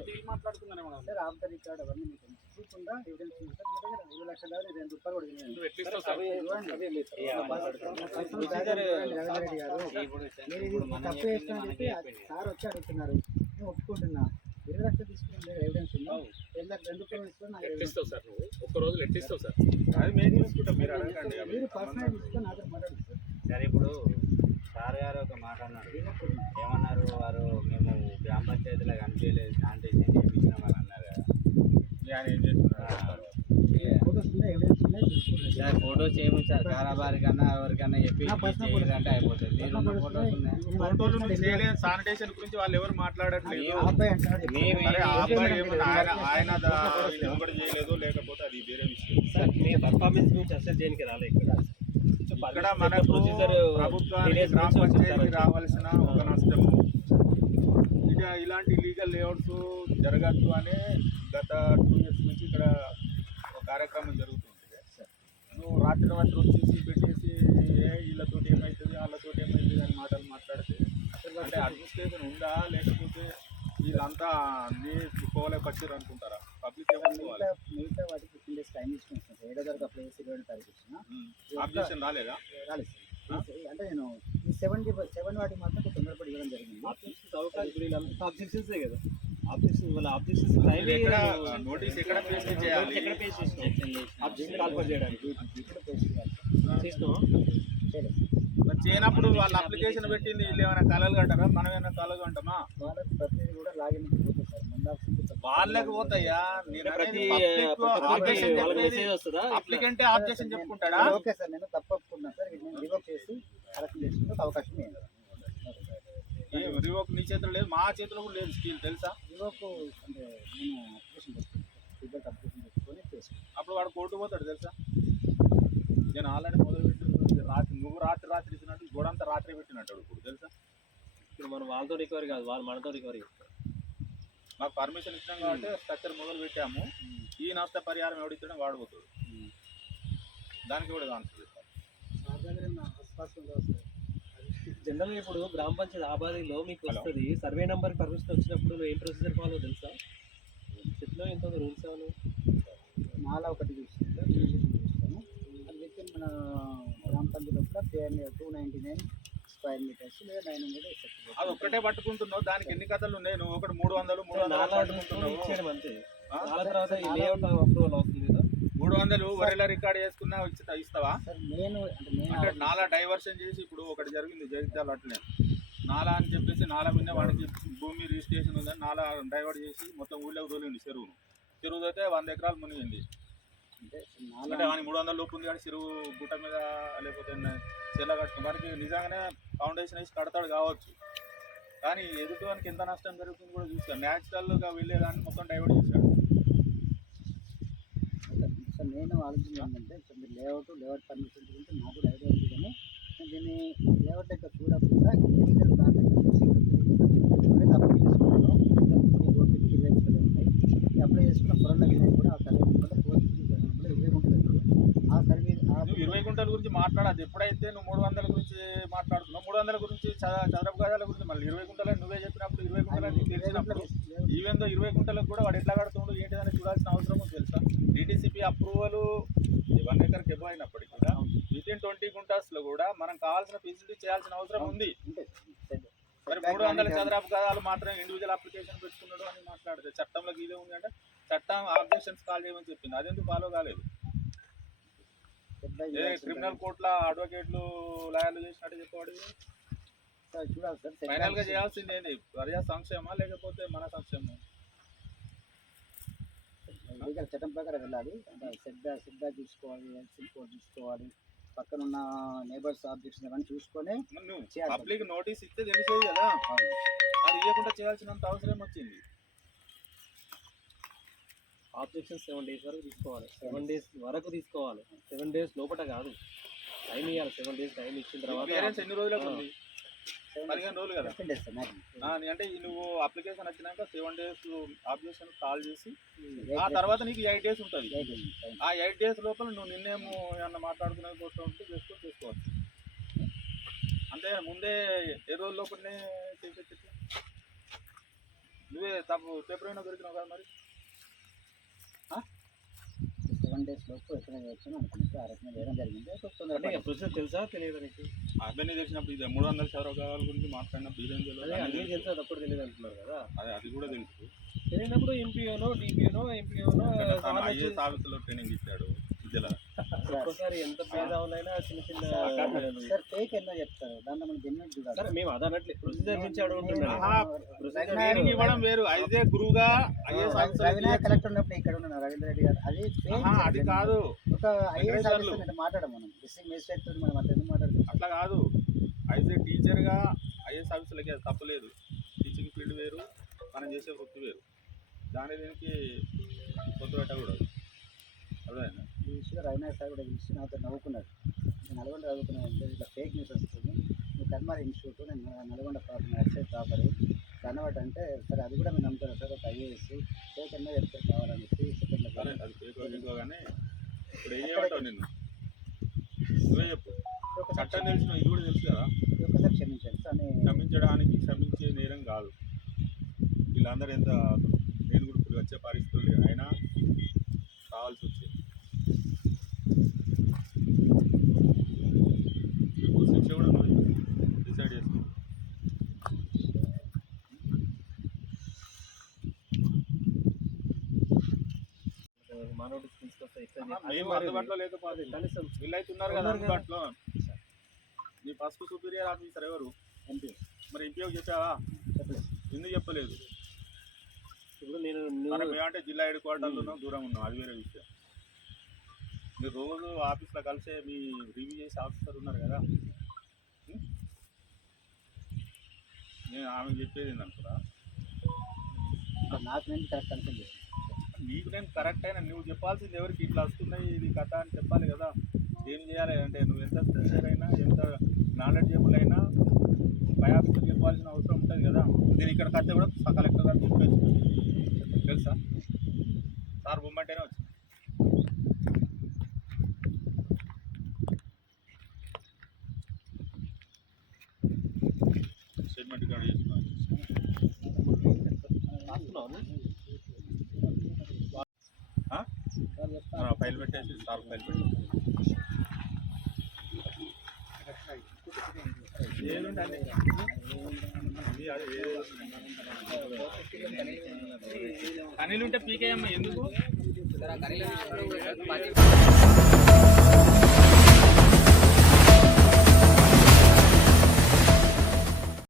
Sir of the record అవన్నీ మీకు ఉందా ఎవిడెన్స్ ఉంది సార్. మీ దగ్గర ఐదు లక్షల రెండు రూపాయలు ఇది తప్పు చేస్తున్నా చెప్పి సార్ వచ్చి అడుగుతున్నారు. నేను ఒప్పుకుంటున్నా. ఇరవై లక్షలు తీసుకుని మీరు ఎవిడెన్స్ ఉందా రెండు లక్షలు రెండు రూపాయలు సార్ నువ్వు? ఒక్క రోజులు ఎట్లా ఇస్తావు సార్? చూసుకుంటాం. మీరు అడగండి. ఉంది. మీరు పర్సనల్ తీసుకొని నాతో మాట్లాడండి సార్. సరే ఇప్పుడు సార్ గారు ఒక మాట అన్నారు. ఏమన్నారు? వారు మేము గ్రామ పంచాయతీలో కనిపించలేదు శానిటేషన్ చేయించినాం అని అన్నారు కదా. ఆయన ఏం చేస్తున్నారు? సార్ ఫోటోస్ ఏమి సార్ కారాబారి కన్నా ఎవరికన్నా చెప్పి అంటే అయిపోతుంది. మీరు ఫోటోస్ ఉన్నాయి. శానిటేషన్ గురించి వాళ్ళు ఎవరు మాట్లాడట్లేదు. ఆయన ఆయన ఎవరు చేయలేదు లేకపోతే అది వేరే విషయం. సార్ మీ పర్ఫార్మెన్స్ గురించి అసలు దేనికి రాలే ఇక్కడ మనకు ప్రొసీజర్ ప్రభుత్వానికి గ్రామ పంచాయతీకి రావాల్సిన ఒక నష్టము. ఇక ఇలాంటి లీగల్ లేఅవుట్స్ జరగద్దు అనే గత టూ ఇయర్స్ నుంచి ఇక్కడ ఒక కార్యక్రమం జరుగుతుంది. నువ్వు రాత్రి రాత్రి వచ్చేసి పెట్టేసి ఏ వీళ్ళతో ఏమవుతుంది వాళ్ళతో ఏమవుతుంది అని మాటలు మాట్లాడితే అంటే అడ్మినిస్ట్రేషన్ ఉందా లేకపోతే వీళ్ళంతా అన్ని వచ్చారు అనుకుంటారా? పబ్లిక్ ఏమనుకోవాలి? మిగతా వాటికి ఫిఫ్టీన్ డేస్ టైం ఇస్తున్నాను సార్ ఏడో తారీఖు అప్లై చేసి ఇరవై తారీఖు ఇచ్చిన. ఆబ్జెక్షన్ రాలేదా? రాలేదు అంటే నేను ఈ సెవెన్ సెవెన్ వాటికి మాత్రం తొందరపడి ఇవ్వడం జరిగింది. ఆబ్జెక్షన్స్ కదా? ఆబ్జెక్షన్స్ వాళ్ళ ఆబ్జెక్షన్స్ మీరు ఎక్కడ నోటీస్ ఎక్కడ పేస్ట్ చేయాలి? ఎక్కడ పేస్ చేసినాం ఆబ్జెక్షన్ కాల్ఫర్ చేయడానికి. ఇప్పుడు పేస్ట్ చేయాలి. చేసినావా? చేయలేదు మరి చేయనప్పుడు వాళ్ళు అప్లికేషన్ పెట్టింది వీళ్ళు ఏమైనా కలలు కంటారా మనం ఏమైనా కలలు అంటామా వాళ్ళకి ప్రతిదీ కూడా లాగిన్ వాళ్ళకి పోతాయా? అప్లికెంటే ఆబ్జెక్షన్ చెప్పుకుంటాడా? ఓకే సార్ నేను తప్పు ఒప్పుకున్నాను సార్ రివోక్ చేసి కరెక్షన్ చేసుకుంటే అవకాశం లేదు. రివోక్ నీ చేతిలో లేదు మా చేతిలో కూడా లేదు స్కీల్ తెలుసా? రివోక్ అంటే నేను అప్లికేషన్ అప్లికేషన్ అప్పుడు వాడు కోర్టు పోతాడు తెలుసా? నేను ఆల్రెడీ మొదలు పెట్టి రాత్రి నువ్వు రాత్రి రాత్రి ఇచ్చినట్టు గోడంతా రాత్రి పెట్టినట్టు ఇప్పుడు తెలుసా? ఇప్పుడు మనం వాళ్ళతో రికవరీ కాదు వాళ్ళు మనతో రికవరీ మాకు పర్మిషన్ ఇచ్చినాం కాబట్టి స్ట్రక్చర్ మొదలు పెట్టాము. ఈ నష్ట పరిహారం ఎవడిచ్చడం వాడిపోతాడు దానికి కూడా ఆన్సర్ చెప్తాను జనరల్గా ఇప్పుడు గ్రామ పంచాయతీ ఆబాదీలో మీకు. వస్తుంది. సర్వే నెంబర్ పర్మిషన్ వచ్చినప్పుడు ఏం ప్రొసీజర్ ఫాలో తెలుసా? చెట్లో ఎంత రూల్స్ ఏమన్నా? నాలా ఒకటి చూస్తాను అది విత్ ఇన్ మన గ్రామ panchayat two ninety nine square metres లేదా నైన్ హండ్రెడ్ అది ఒక్కటే పట్టుకుంటున్నావు. దానికి ఎన్ని కథలు ఉన్నాయి నువ్వు ఒకటి మూడు వందలు మూడు వందలు పట్టుకుంటున్నావు. ఇచ్చేయడం అంతే. ఆ? నాలా తర్వాత ఈ లేఅవుట్ అప్రూవల్ అవుతుంది కదా. మూడు వందలు వరిలా రికార్డ్ చేసుకున్నా ఇస్తా ఇస్తావా? సార్ నేను అంటే నాలా డైవర్షన్ చేసి ఇప్పుడు ఒకటి జరిగింది జగిత్యాల అట్లనే. నాలా అని చెప్పేసి నాలా మీద వాడికి భూమి రిజిస్ట్రేషన్ ఉందని నాలా డైవర్ట్ చేసి మొత్తం ఊళ్ళోకి తోలింది చెరువును. చెరువు అయితే వంద ఎకరాలు మునిగింది. అంటే నాలా మూడు వందల లోపు ఉంది కానీ చెరువు గుట్ట మీద లేకపోతే చెల్ల కట్టుకుని వారికి నిజంగానే ఫౌండేషన్ వేసి కడతాడు కావచ్చు. కానీ ఎదుటివానికి ఎంత నష్టం జరుగుతుంది కూడా చూస్తాను న్యాచురల్గా వెళ్ళేదాన్ని మొత్తం డైవర్ట్ చేశాడు. సార్ నేను ఆలోచన ఏంటంటే సార్ మీరు లేఅవుట్ లేఅవుట్ పర్మిషన్ గురించి నాకు కూడా ఐడియా ఉంది కానీ దీన్ని లేఅవుట్ లెక్క చూడకుండా ప్లాన్ లెక్క అప్లై చేసుకున్నాను. అప్లై చేసుకున్న పొరల కూడా కోర్టుకి కూడా ఇరవై గుంటలు ఉంటుంది ఆ సర్వే ఆ నువ్వు ఇరవై గుంటల గురించి మాట్లాడదు ఎప్పుడైతే నువ్వు మూడు వందల గురించి మాట్లాడుతున్నావు మూడు వందల గురించి చదరపు గజాల గురించి మళ్ళీ ఇరవై గుంటలు నువ్వే చెప్పినప్పుడు ఇరవై గుంటలు నీకు తెలిసినప్పుడు ఈవెన్ దో ఇరవై గుంటలకు కూడా వాడు ఎట్లా కడుతుండో ఏంటిదని చూడాల్సిన అవసరం తెలుసా? డిటీసీపీ అప్రూవల్ వన్ ఎకర్ కెబో అయినప్పటికీ కూడా విత్ ఇన్ ట్వంటీ గుంటాస్లో కూడా మనం కావాల్సిన ఫెసిలిటీ చేయాల్సిన అవసరం ఉంది. మరి మూడు వందల చదరపు గదాలు మాత్రం ఇండివిజువల్ అప్లికేషన్ పెట్టుకున్నాడు అని మాట్లాడితే చట్టంలో ఇదే ఉంది అంటే చట్టం ఆబ్జెక్షన్స్ కాల్ చేయమని చెప్పింది. అదెందుకు ఫాలో కాలేదు? క్రిమినల్ కోర్టులో అడ్వకేట్లు లాయర్లు చేసినట్టు చెప్పవాడు చూడాలి సార్ ఫైనల్గా చేయాల్సింది ఏంటి ప్రజా సంక్షేమా లేకపోతే మన సంక్షేమం? లీగల్ చట్టం ప్రకారం వెళ్ళాలి. సెట్ బ్యాక్ సెట్ బ్యాక్ చూసుకోవాలి హెల్త్ కోడ్ చూసుకోవాలి. పక్కన ఉన్న నేబర్స్ ఆబ్జెక్ట్స్ అవన్నీ చూసుకొని. పబ్లిక్ నోటీస్ ఇస్తే తెలిసేది కదా. అది ఇవ్వకుండా చేయాల్సినంత అవసరం వచ్చింది. ఆబ్జెక్షన్ సెవెన్ డేస్ వరకు తీసుకోవాలి. సెవెన్ డేస్ వరకు తీసుకోవాలి. సెవెన్ డేస్ లోపల కాదు. టైం ఇవ్వాలి సెవెన్ డేస్ టైం ఇచ్చిన తర్వాత ఎన్ని రోజులకు ఉంది? పదిహేను రోజులు కదా? అంటే ఈ నువ్వు అప్లికేషన్ వచ్చినాక సెవెన్ డేస్ ఆబ్జెక్షన్ కాల్ చేసి Eight ఆ తర్వాత నీకు ఎయిట్ డేస్ ఉంటుంది. ఆ ఎయిట్ డేస్ లోపల నువ్వు నిన్నేమో ఏమన్నా మాట్లాడుకునే కోసం ఉంటే చేసుకొని చేసుకోవచ్చు. అంతే ముందే ఏ రోజు లోపలనే చేసేసి నువ్వే తప్పు పేపర్ అయినా దొరికినావు కదా మరి? సెవెన్ డేస్ లోపు ఎక్కడ చేయొచ్చు అనుకున్నట్టు ఆ రకంగా చేయడం జరిగింది. సో అంటే తొందరగా ప్రొసీజర్ తెలుసా? తెలియదు నీకు? అవన్నీ తెలిసినప్పుడు ఇది మూడు వందల చదరకాల గురించి మాట్లాడినప్పుడు ఇదేం అదే తెలియదు అన్నీ అన్నీ తెలుసా తప్పుడు తెలియదు అంటున్నారు కదా. అదే అది కూడా తెలుసు. తెలియనప్పుడు ఎంపీఓనో డిపిఓనో ఎంపీఓనో ఐఏఎస్ ఆఫీసులో ట్రైనింగ్ ఇచ్చాడు. విద్యలో ఒక్కోసారి ఎంత చిన్న చిన్న సార్ ఎన్నో చెప్తారు. దాంట్లో మనం జెన్యున్ చూడాలి. సరే మేము అదనట్లే ప్రొసీజర్ గురించి ఇవ్వడం వేరు. అయితే గురువుగా ఐఏఎస్ రవినాయక్ ఆఫీసర్ కలెక్టర్ ఉన్నప్పుడు ఇక్కడ ఉన్నాను రవీంద్ర రెడ్డి గారు. అది కాదు. ఒక ఐఏఎస్ వెంకటేశ్వర్లు. ఆఫీసర్ మాట్లాడడం మనం. డిస్ట్రిక్ట్ మేజిస్ట్రేట్ తోటి మనం అట్లా కాదు. అయితే టీచర్గా ఐఏఎస్ ఆఫీసులకి అది తప్పలేదు టీచింగ్ ఫీల్డ్ వేరు మనం చేసే వృత్తి వేరు. దాని దీనికి కొత్త పెట్టకూడదు అర్థమైందా? విషయంలో రవినాయక్ సార్ కూడా పిలిచి నాతో నవ్వుకున్నాడు నేను నల్గొండ చదువుకున్నాను అంటే ఇట్లా ఫేక్ న్యూస్ వస్తుంది. నువ్వు కర్మార్ ఇన్స్టిట్యూట్ నేను నల్గొండ నర్సరీ ప్రాపర్. కనబట్ అంటే సరే అది కూడా మీరు నమ్ముతారు సార్ ఒక ఐఏఎస్. ఫేక్ ఎన్నో చెప్తారు కావాలని చట్టం తెలిసిన ఇది కూడా తెలుసు కదా? ఒకసారి క్షమించండి క్షమించడానికి క్షమించే నేరం కాదు. వీళ్ళందరూ ఎంత నేను కూడా వచ్చే పరిస్థితులు. అయినా కావాల్సి వచ్చింది ఇప్పుడు శిక్ష కూడా నువ్వు డిసైడ్ చేసుకో మానవుడి ఉన్నారు కదా అందుబాటులో నీ ఫస్ట్ సుపీరియర్ ఆఫీసర్ ఎవరు ఎంపీ మరి ఎంపీఓకి చెప్పావా ఎందుకు చెప్పలేదు ఇప్పుడు నేను మేమంటే జిల్లా హెడ్ క్వార్టర్లో దూరం ఉన్నాం అది వేరే విషయం. మీరు రోజు ఆఫీస్లో కలిసే మీ రివ్యూ చేసే ఆఫీసర్ ఉన్నారు కదా? నేను ఆమె చెప్పేది ఏంటనుకురా నాకు నేను కరెక్ట్ అనుకుంది నీకు నేను కరెక్ట్ అయినా నువ్వు చెప్పాల్సింది ఎవరికి? ఇట్లా వస్తున్నాయి ఇది కథ అని చెప్పాలి కదా. ఏం చేయాలి అంటే నువ్వు ఎంత స్పెషల్ అయినా ఎంత నాలెడ్జబుల్ అయినా ఆఫీసర్ చెప్పాల్సిన అవసరం ఉంటుంది కదా. నేను ఇక్కడికి వస్తే కూడా కలెక్టర్ గారు చెప్పేసి తెలుసా? సార్ బొమ్మంటేనే వచ్చి స్టేట్మెంట్ ఫైల్ పెట్టేసి సార్ ఫైల్ పెట్టేసి ఏదుంటే కనీలు ఉంటే ఎందుకు?